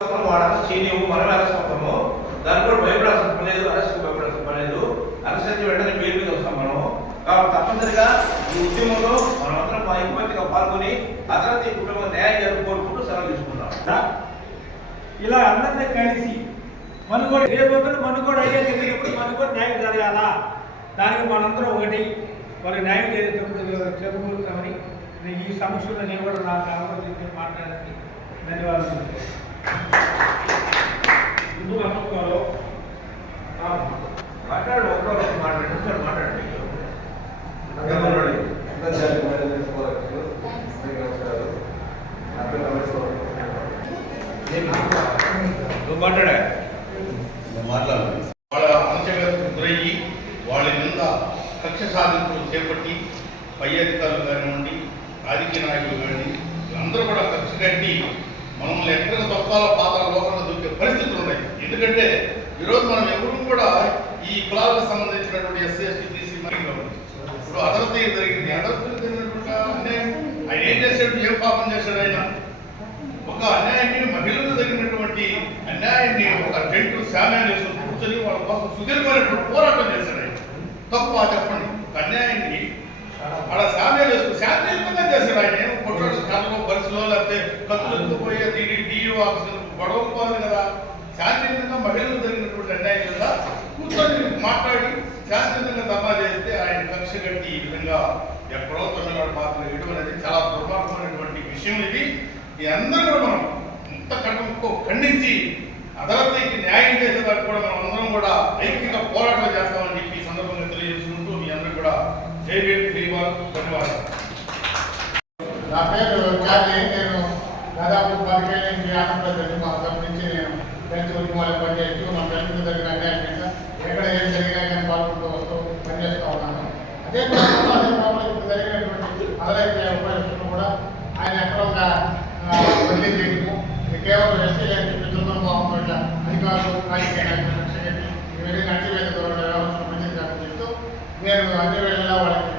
మనం అరెస్ట్ అవుతాము. దాన్ని కూడా భయపడాల్సిన పని లేదు, అరెస్ట్ భయపడాల్సిన పని లేదు. అరెస్ట్ అయితే వెంటనే బెయిల్ మీద వస్తాం మనము. కాబట్టి తప్పనిసరిగా ఈ ఉద్యమంలో మనమందరం ఐక్యమత్యంగా పాల్గొని అతని కుటుంబ న్యాయం జరుపుకోరుకుంటూ సెలవు తీసుకుంటాం. ఇలా అందరినీ కలిసి మనుగోడు రేపొద్దున మనుగోడు అయ్యే తెలియనప్పుడు మనుగోడు న్యాయం జరగాల, దానికి మనందరం ఒకటి వాళ్ళకి న్యాయం చదువుతామని ఈ సమస్యలో నేను కూడా నాకు ఆలోచించి మాట్లాడడానికి ధన్యవాదాలు. ముందు అనుకోవాలో మాట్లాడు, ఒకరు మాట్లాడండి మాట్లాడండి. నువ్వు మాట్లాడా మాట్లాడాలి. వాళ్ళ అణచివేతకు గురయ్యి వాళ్ళ మీద కక్ష సాధింపులు చేపట్టి పై అధికారులు కానివ్వండి, రాజకీయ నాయకులు కానీ అందరూ కూడా కక్ష కట్టి మనల్ని ఎక్కడ తొక్కాల పాత్ర లోపల దొరికే పరిస్థితులు ఉన్నాయి. ఎందుకంటే ఈరోజు మనం ఎవరు కూడా ఈ కులాలకు సంబంధించినటువంటి ఎస్సీ ఎస్టీ బీసీ ఇప్పుడు అదనత జరిగింది. అదనత జరిగినటువంటి అన్యాయం ఆయన ఏం చేశాడు, ఏం పాపం చేశాడు? ఆయన ఒక అన్యాయాన్ని, మహిళలకు జరిగినటువంటి అన్యాయాన్ని ఒక టెంట్ శామ్యాన్ని కూర్చొని వాళ్ళ కోసం సుదీర్ఘమైనటువంటి పోరాటం చేశాడు. ఆయన తప్ప చెప్పండి, ఒక అన్యాయాన్ని అలా శామ్యాలు వేసుకుని శాంతియుతంగా చేశాడు. ఆయన కొట్టాడు కథలో పరిస్థితిలో, లేకపోతే కత్తులు పోయే డిఈఓ ఆఫీసులు గొడవలు పోదు కదా. శాంతియుతంగా మహిళలకు జరిగినటువంటి అన్యాయం కదా కూర్చొని మాట్లాడి శాంతియుతంగా దమా చేస్తే ఆయన కక్ష కట్టి ఈ విధంగా ఎక్కడో తమిళనాడు పాత్ర వేయడం అనేది చాలా దుర్మార్గమైనటువంటి విషయం. ఇది అందరూ కూడా మనం ఇంత కట్టంతో ఖండించి అదాలతకి న్యాయం చేసేదానికి కూడా మనం అందరం కూడా ఐక్యంగా పోరాటం చేస్తామని చెప్పి ఈ సందర్భంగా తెలియజేసుకుంటూ మీ అందరూ కూడా జై భీమ్ జై భారత్, ధన్యవాదాలు. నా పేరు చార్లీ. నేను దాదాపు 10 ఏళ్ళ నుంచి ఆంధ్రప్రదేశ్ మా సంబంధించి నేను రైతు ఉద్యమాలు పనిచేస్తూ నా రైతులు జరిగిన అన్యాయం మీద ఎక్కడ ఏం జరిగినా కానీ పాల్గొంటూ వస్తూ పనిచేస్తూ ఉన్నాను. అదే క్రమంలో ఇప్పుడు జరిగినటువంటి అదనపు ఉపయోగించడం కూడా ఆయన ఎక్కడ బదిలీ చేయడము, ఇది కేవలం ఎస్సీ చూపించడం బాగుంటుంది. అధికారులు రాజకీయ నాయకులు ఈ విధంగా అణచివేత వ్యవస్థ మంచిది కాదని చెప్తూ నేను అన్ని వేళలా వాళ్ళకి